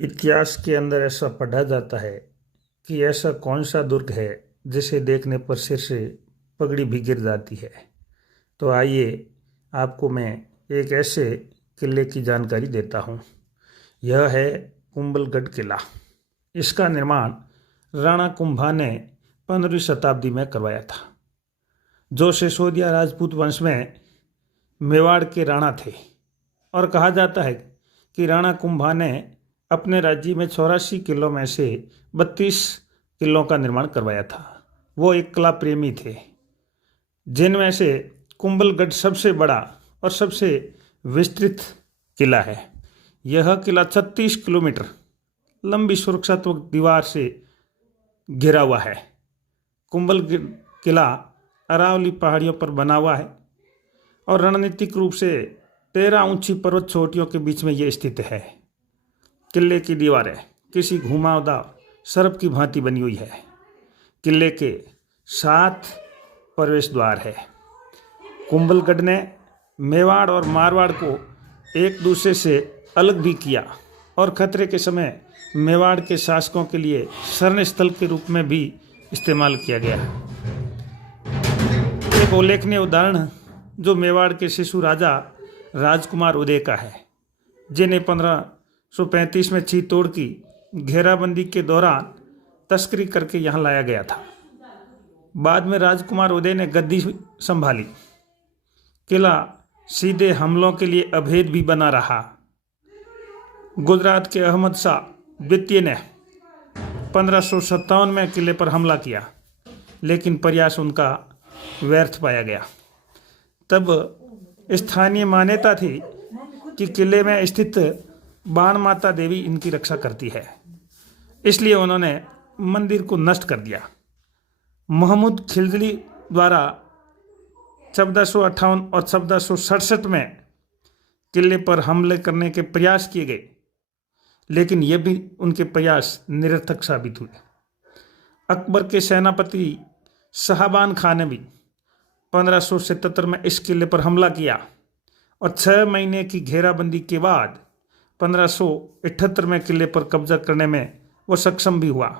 इतिहास के अंदर ऐसा पढ़ा जाता है कि ऐसा कौन सा दुर्ग है जिसे देखने पर सिर से पगड़ी भी गिर जाती है। तो आइए आपको मैं एक ऐसे किले की जानकारी देता हूँ। यह है कुंभलगढ़ किला। इसका निर्माण राणा कुंभा ने 15वीं शताब्दी में करवाया था, जो सिसोदिया राजपूत वंश में मेवाड़ के राणा थे। और कहा जाता है कि राणा कुंभा ने अपने राज्य में 84 किलों में से 32 किलों का निर्माण करवाया था। वो एक कला प्रेमी थे, जिनमें से कुंभलगढ़ सबसे बड़ा और सबसे विस्तृत किला है। यह किला 36 किलोमीटर लंबी सुरक्षात्मक दीवार से घिरा हुआ है। कुंभलगढ़ किला अरावली पहाड़ियों पर बना हुआ है और रणनीतिक रूप से 13 ऊंची पर्वत चोटियों के बीच में ये स्थित है। किले की दीवारें किसी घुमावदार सर्प की भांति बनी हुई है। किले के 7 प्रवेश द्वार है। कुंभलगढ़ ने मेवाड़ और मारवाड़ को एक दूसरे से अलग भी किया और खतरे के समय मेवाड़ के शासकों के लिए शरण स्थल के रूप में भी इस्तेमाल किया गया। एक उल्लेखनीय उदाहरण जो मेवाड़ के शिशु राजा राजकुमार उदय का है, जिन्हें 1535 में चित्तौड़ की घेराबंदी के दौरान तस्करी करके यहाँ लाया गया था। बाद में राजकुमार उदय ने गद्दी संभाली। किला सीधे हमलों के लिए अभेद भी बना रहा। गुजरात के अहमद शाह द्वितीय ने 1557 में किले पर हमला किया, लेकिन प्रयास उनका व्यर्थ पाया गया। तब स्थानीय मान्यता थी कि किले में स्थित बाण माता देवी इनकी रक्षा करती है, इसलिए उन्होंने मंदिर को नष्ट कर दिया। महमूद खिलजी द्वारा 1458 और 1467 में किले पर हमले करने के प्रयास किए गए, लेकिन ये भी उनके प्रयास निरर्थक साबित हुए। अकबर के सेनापति शाहबान खान ने भी 1577 में इस किले पर हमला किया और 6 महीने की घेराबंदी के बाद 1578 में किले पर कब्जा करने में वो सक्षम भी हुआ।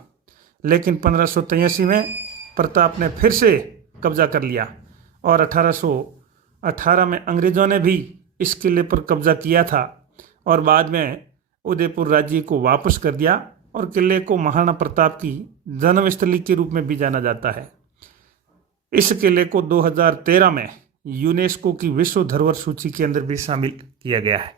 लेकिन 1583 में प्रताप ने फिर से कब्जा कर लिया और 1818 में अंग्रेज़ों ने भी इस किले पर कब्जा किया था और बाद में उदयपुर राज्य को वापस कर दिया और किले को महाराणा प्रताप की जन्मस्थली के रूप में भी जाना जाता है। इस किले को 2013 में यूनेस्को की विश्व धरोहर सूची के अंदर भी शामिल किया गया है।